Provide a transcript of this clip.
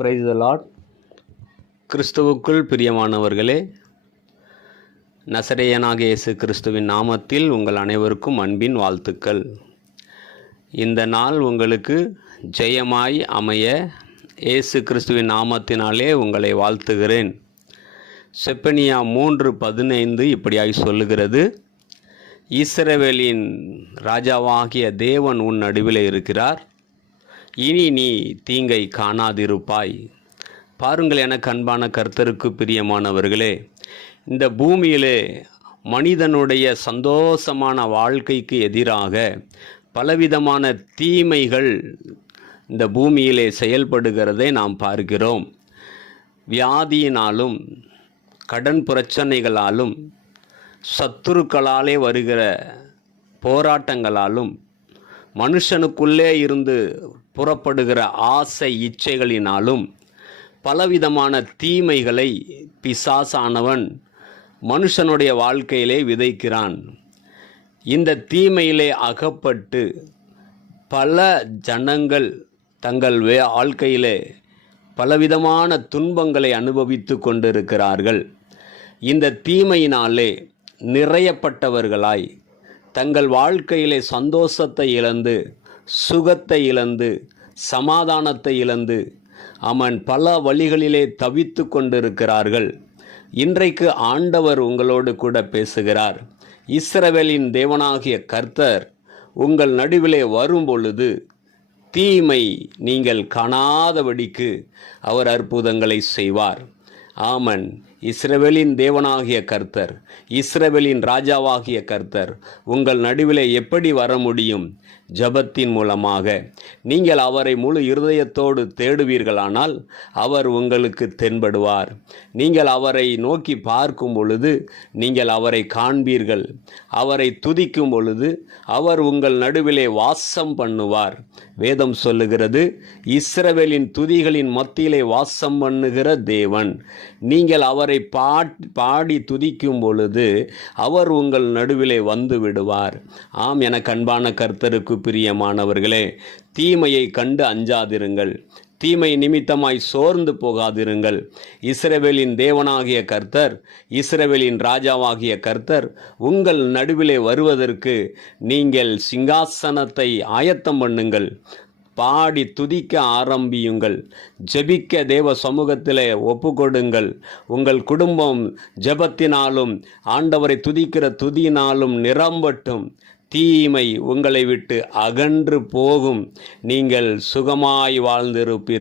Praise the Lord. கிறிஸ்துவுக்குள் பிரியமானவர்களே, நசரேயனாகிய இயேசு கிறிஸ்துவின் நாமத்தில் உங்கள் அனைவருக்கும் அன்பின் வாழ்த்துக்கள். இந்த நாள் உங்களுக்கு ஜெயமாய் அமைய இயேசு கிறிஸ்துவின் நாமத்தினாலே உங்களை வாழ்த்துகிறேன். செப்பனியா 3:15 இப்படியாய் சொல்லுகிறது: இஸ்ரவேலின் ராஜாவாகிய தேவன் உன் நடுவில் இருக்கிறார், இனி நீ தீங்கை காணாதிருப்பாய். பாருங்கள், எனக்கு அன்பான கர்த்தருக்கு பிரியமானவர்களே, இந்த பூமியிலே மனிதனுடைய சந்தோஷமான வாழ்க்கைக்கு எதிராக பலவிதமான தீமைகள் இந்த பூமியிலே செயல்படுகிறதை நாம் பார்க்கிறோம். வியாதியினாலும் கடன் பிரச்சனைகளாலும் சத்துருக்களாலே வருகிற போராட்டங்களாலும் மனுஷனுக்குள்ளே இருந்து புறப்படுகிற ஆசை இச்சைகளினாலும் பலவிதமான தீமைகளை பிசாசானவன் மனுஷனுடைய வாழ்க்கையிலே விதைக்கிறான். இந்த தீமையிலே அகப்பட்டு பல ஜனங்கள் தங்கள் வாழ்க்கையிலே பலவிதமான துன்பங்களை அனுபவித்து கொண்டிருக்கிறார்கள். இந்த தீமையினாலே நிறையப்பட்டவர்களாய் தங்கள் வாழ்க்கையிலே சந்தோஷத்தை இழந்து, சுகத்தை இழந்து, சமாதானத்தை இழந்து பல வழிகளிலே தவித்து கொண்டிருக்கிறார்கள். இன்றைக்கு ஆண்டவர் உங்களோடு கூட பேசுகிறார். இஸ்ரவேலின் தேவனாகிய கர்த்தர் உங்கள் நடுவிலே வரும் பொழுது தீமை நீங்கள் காணாதபடிக்கு அவர் அற்புதங்களை செய்வார். ஆமன். இஸ்ரவேலின் தேவனாகிய கர்த்தர், இஸ்ரவேலின் ராஜாவாகிய கர்த்தர் உங்கள் நடுவிலே எப்படி வர முடியும்? ஜபத்தின் மூலமாக. நீங்கள் அவரை முழு இருதயத்தோடு தேடுவீர்களானால் அவர் உங்களுக்கு தென்படுவார். நீங்கள் அவரை நோக்கி பார்க்கும் பொழுது நீங்கள் அவரை காண்பீர்கள். அவரை துதிக்கும் பொழுது அவர் உங்கள் நடுவிலே வாசம் பண்ணுவார். வேதம் சொல்லுகிறது, இஸ்ரவேலின் துதிகளின் மத்தியிலே வாசம் பண்ணுகிற தேவன். நீங்கள் அவரை பாடி துதிக்கும் பொழுது அவர் உங்கள் நடுவிலே வந்து விடுவார். ஆம், எனக்கு அன்பான கர்த்தருக்கு பிரியமானவர்களே, தீமையை கண்டு அஞ்சாதிருங்கள், தீமை நிமித்தமாய் சோர்ந்து போகாதிருங்கள். இஸ்ரவேலின் தேவனாகிய கர்த்தர், இஸ்ரவேலின் ராஜாவாகிய கர்த்தர் உங்கள் நடுவிலே வருவதற்கு நீங்கள் சிங்காசனத்தை ஆயத்தம் பண்ணுங்கள். பாடி துதிக்க ஆரம்பியுங்கள். ஜெபிக்க தேவ சமூகத்திலே ஒப்புக்கொடுங்கள். உங்கள் குடும்பம் ஜெபத்தினாலும் ஆண்டவரை துதிக்கிற துதியினாலும் நிரம்பட்டும். தீமை உங்களை விட்டு அகன்று போகும். நீங்கள் சுகமாய் வாழ்ந்திருப்பீர்கள்.